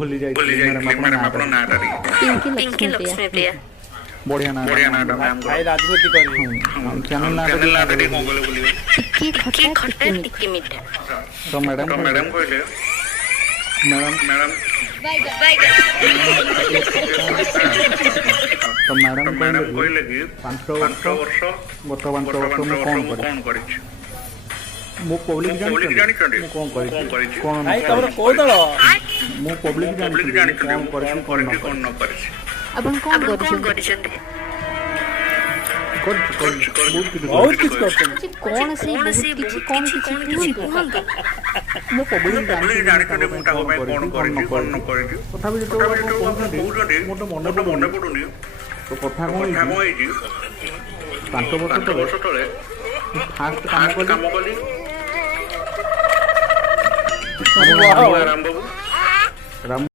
भूली जाइए मैडम आपण नाटा पिंकी लक्ष्मी प्रिया बढ़िया ना मैम भाई राजनीति कर चैनल नाटा टी कोन बोले बोलिए टिक्की खट्टा टिक्की मीठा तो मैडम कहले मैडम तो मैडम कहले कि 5 वर्ष गत 5 वर्ष में कोन करिछि मु पब्लिक जानि मु कोन करिछि कोन भाई तमरो को दल मु पब्लिक जानि कोन करिछि कोन न करिछि अपन कोन करिछन्ते बहुत किछ करछन कौन से कौन किछि मु पब्लिक जानि मुटा को कोन करिछि कोन न करिछि तथापि जो कहउछन्ते मोट मन पडुनी तो कथा कोन होइछि 5 वर्ष तले फास्ट काम कली राम बाबू